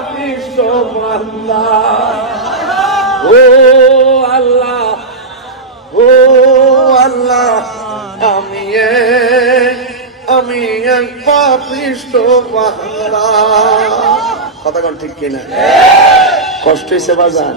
পাপিষ্ঠ বান্দা। ও আল্লাহ, ও আল্লাহ, আমি এক পাপিষ্ঠ বান্দা। কথা কোন ঠিক কিনা? কষ্ট হয়েছে বাজান?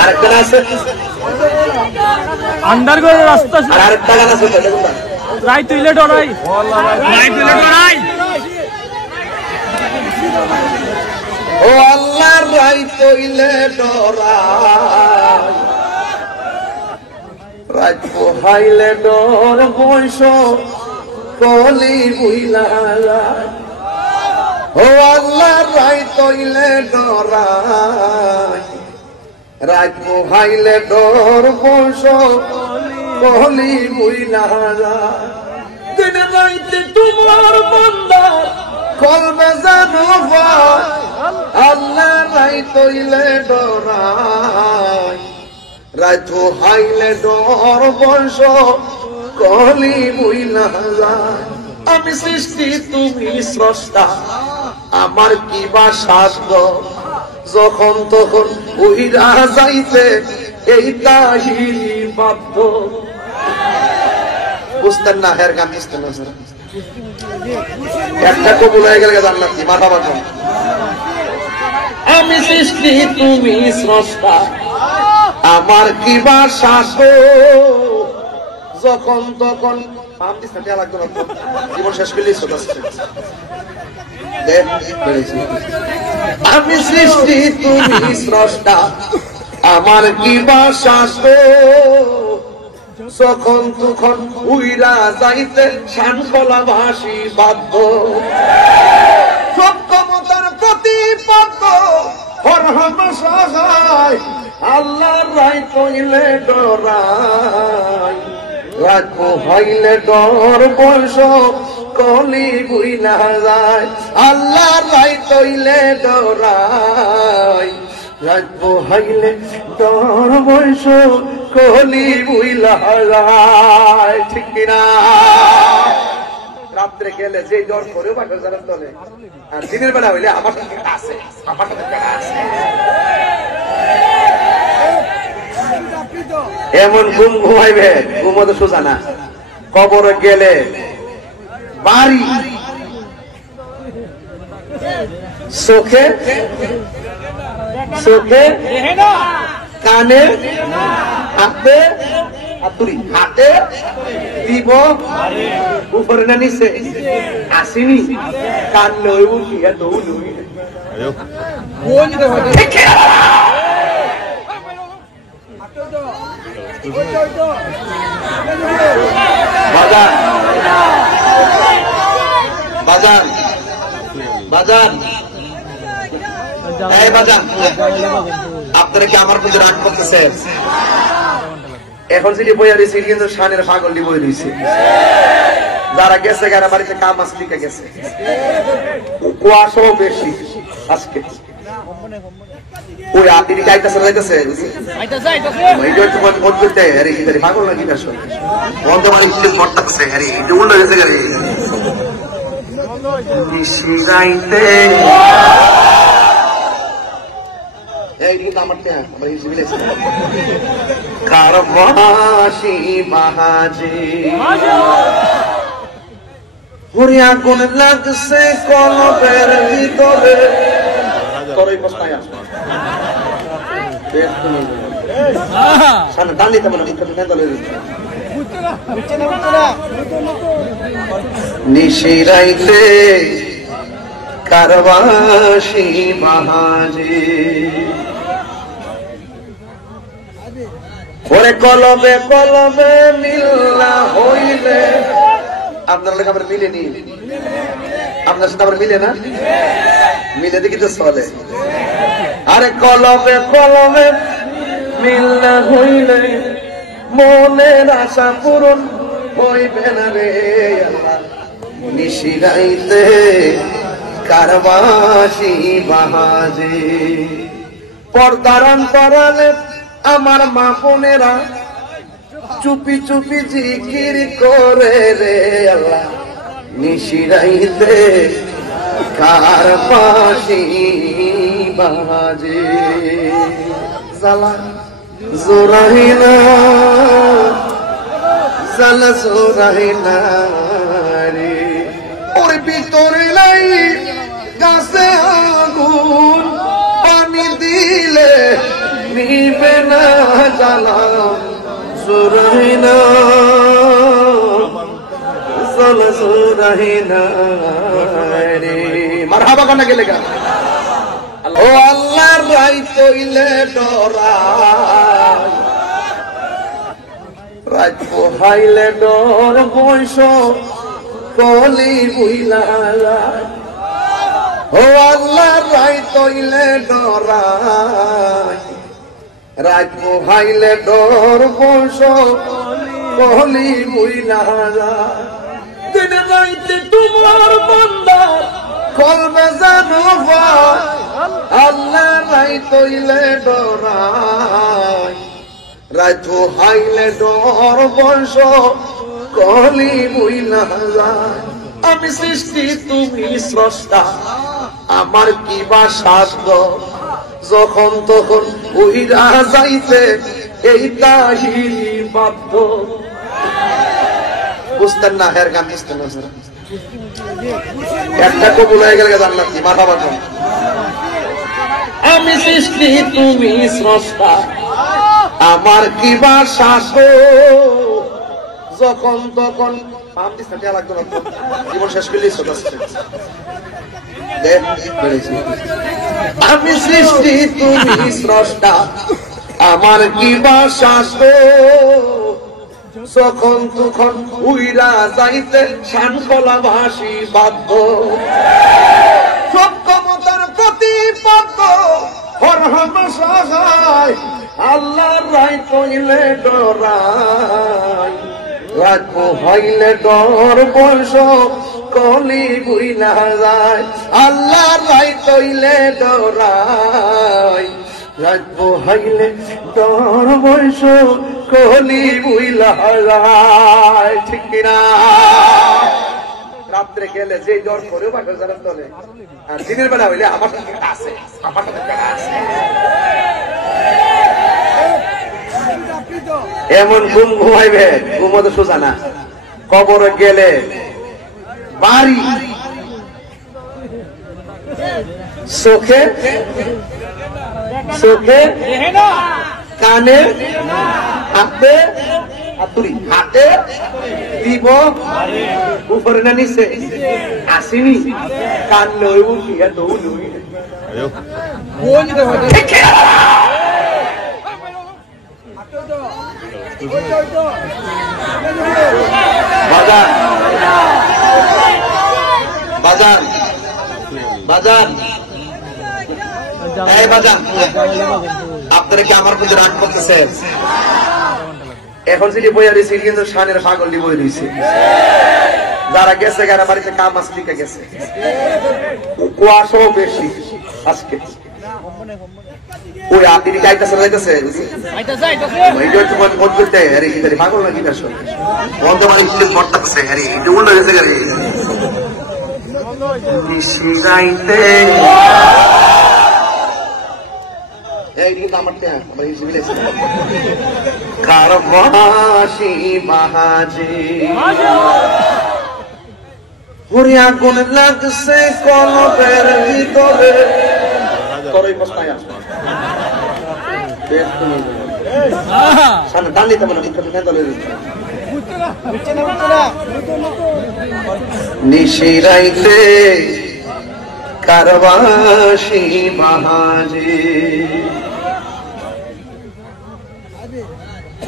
আরেকটা আছে আন্ডারগ্রাউন্ড রাস্তা, আরেকটা গান আছে রাই তুইলে ডরাই, রাই তুইলে ডরাই। ও আল্লাহ রাই তৈলে ডরাই, রাত পোহাইলে ডর বৈশ কলি বুইলা। ও আল্লাহ রাই তৈলে ডরাই, রাত পোহাইলে ডর বৈশ কলি বুইলা। দিন রাইতে তোমার বান্দা কলবে জানো ভাই, আল্লাহ রাই তৈলে ডরাই, রাত পোহাইলে ডর বৈশ কলি বুইলা যায়। আমি সৃষ্টি তুমি স্রষ্টা, আমার কি বা সাধ্য, যখন তখন উইরা যাইতে এই তাহিরি বাধ্য। বুঝতেন না? হের গান বুঝতেন না? একটা কবুল হয়ে গেলে জান্নাতি মাথা বাঁধন। আমি সৃষ্টি তুমি স্রষ্টা, আমার কি বা সাধ্য, যখন তখন জীবন শেষ করলেই আমি সৃষ্টি তুমি স্রষ্টা, আমার কি বা শাস্ত্র, যখন তখন উইরা যাইতে শানকলা ভাসি বাধ্য। সক্ষমতার প্রতিপক্ষ আল্লাহ রাই তৈলে ডরাই, রাত পোহাইলে ডর বৈশ কলি বুইলা যায়। আল্লাহ রাই তৈলে ডরাই, রাত পোহাইলে ডর বৈশ কলি বুইলা যায়। ঠিক কিনা? রাত্রে গেলে যে ডর করে বাকি যারা চলে, আর দিনের বেলা হইলে আমার সাথে আছে, আমার সাথে আছে। এমন ঘুম ঘুমাইবে, ঘুমোতে সোজা না। কবরে গেলে বাড়ি চোখে চোখে কানে হাতে হাতে দিব উপরে না নিচে আসিনি কান লই উঠিয়া দৌ লই বাজার বাজার বাজার বাজার আপনারা কি আমার প্রতি রাগ করতেছেন? এখন যদি বইয়া দিয়েছি কিন্তু শানের পাগলটি বই দিয়েছে। যারা গেছে গারা বাড়িতে কাম আসলে গেছে, কুয়াশাও বেশি আজকে। ওই আপনি যাইতেছে যাইতেছে পাগল নাকি পড়তেছে উল্টো গেছে গাড়ি যাইতে কারবাসি বাহাজি হরি আগুন লাগছে কলবের ভিতরে। তোর এই প্রশ্ন নিশিরাইতে কারবাসি বাহাজি ওরে কলবে কলবে মিল্লা হইলে। আপনার লেখা আবার মিলেনি, আপনার সাথে আবার মিলে না? মিলে দেখি তো চলে। আরে কলবে কলবে মিল্লা হইলে মনের আশা পূরণ হইবে না রে আল্লাহ। নিশিরাইতে কারবাসি বাহাজি পর্দার অন্তরালে আমার মা বোনেরা চুপি চুপি জিকির করে রে আল্লাহ। নিশিরাইতে কার পাশি বাজে জালা জোরাহিনা জালা জোরাহিনা রে ওর ভিতরে নাই গাছে আগুন পানি দিলে নিবে না জালা জোরাহিনা জালা জোরাহিনা রে মারহাবা গানা গেলেগা ও আল্লাহর রাই তইলে ডরাই রাত পোহাইলে ডর বৈশ কলি বুইলা ও আল্লাহর রাই তইলে ডরাই রাত পোহাইলে ডর বৈশ কলি বুইলা দিন রাইতে তোমার বান্দা কলবে জানো ভাই আল্লাহ রাই তইলে ডরাই রাত হাইলে ডর বর্ষ কলি বুইলা যায় আমি সৃষ্টি তুমি স্রষ্টা আমার কি বা সাধ্য যখন তখন উইরা যাইতে এই তাহিরি বাধ্য বুঝতেন না হের গান বুঝতেন না একটা কবুল হয়ে গেলে জান্নাত কি মারহাবা কোন আমি সৃষ্টি তুমি স্রষ্টা আমার কি বা শাসো যখন তখন জীবন শেষ করলেই আমি সৃষ্টি তুমি স্রষ্টা আমার কি বা শাসো যখন তখন উইরা যাইতে শানকলা ভাসি বাধ্য সক্ষমতার প্রতিপক্ষ আল্লাহর রাই কইলে ডরাই রাত হইলে ডর বর্ষ কলি বুইলা যায় আল্লাহর রাই কইলে ডরাই রাত হইলে ডর বর্ষ কলি বুইলা যায় ঠিক কিনা রাত্রে গেলে যে ডর করে বাসার যারা চলে আর দিনের বেলা হইলে আমার সাথে আছে আমার সাথে আছে এমন ঘুম ঘুমাইবে ঘুমোতে সোজা না কবরে গেলে বাড়ি চোখে চোখে কানে হাতে হাতুড়ি হাতে দিব উপরে না নিচে আসেনি কান লই উঠিয়া দৌ লই বাজার বাজার বাজার বাজার আপনারা কি আমার প্রতি রাগ করতেছেন এখন যেটি বইয়া রয়েছে কিন্তু শানের পাগলটি বই রয়েছে যারা গেছে যারা বাড়িতে কাম মাছ লিখে গেছে কুয়াশাও বেশি আজকে ওই আপনি যাইতেছে যাইতেছে পাগল না কিনা বন্ধ মানে করতেছে আরে এটা উল্টো গেছে গাড়ি নিশিরাইতে কারবাসি বাহাজে হরি আগুন লাগছে কলবের ভিতরে করই বস্তায় সামনে টান দিতে পারো নিশিরাইতে কারবাসি বাহাজে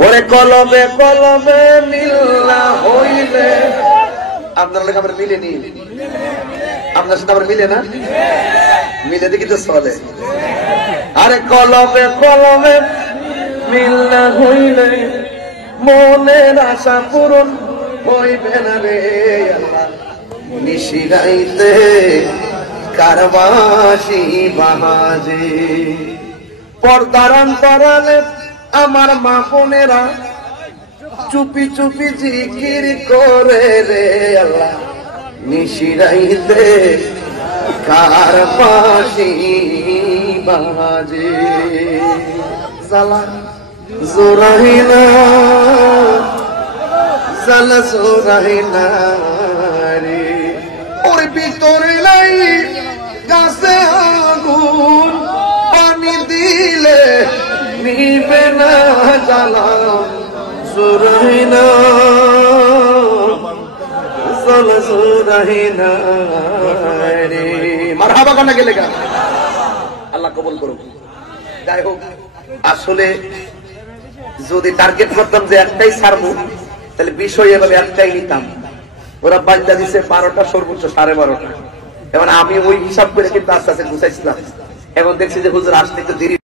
ওরে কলবে কলবে মিল্লা হইলে আপনার লেখাপড়া মিলেনি আপনার সাথে আবার মিলে না মিলে দেখি তো চলে আরে কলবে কলবে মিল্লা হইলে মনের আশা পূরণ হইবে না রে আল্লাহ নিশিরাইতে কারবাসি বাহাজে পর্দার অন্তরালে আমার মা বোনেরা চুপি চুপি জিকির করে রে আল্লাহ নিশিরাইতে কার পাশি বাজে জালা জোরাহিনা জালা জোরাহিনা রে ওর ভিতরে নাই গাছে আগুন পানি দিলে নিবে না জ্বালা জোরাহিনা জালা জোরাহিনা রে মারহাবা গানা গেলে গা আল্লাহ কবুল করুক। যাই হোক আসলে যদি টার্গেট করতাম যে একটাই ছাড়বো তাহলে বিষয় এভাবে একটাই নিতাম। ওরা বাচ্চা দিচ্ছে 12টা সর্বোচ্চ 12:30। এখন আমি ওই হিসাব করে কিন্তু আস্তে আস্তে গুছাইছিলাম। এখন দেখছি যে হুজুর আসতে একটু দেরি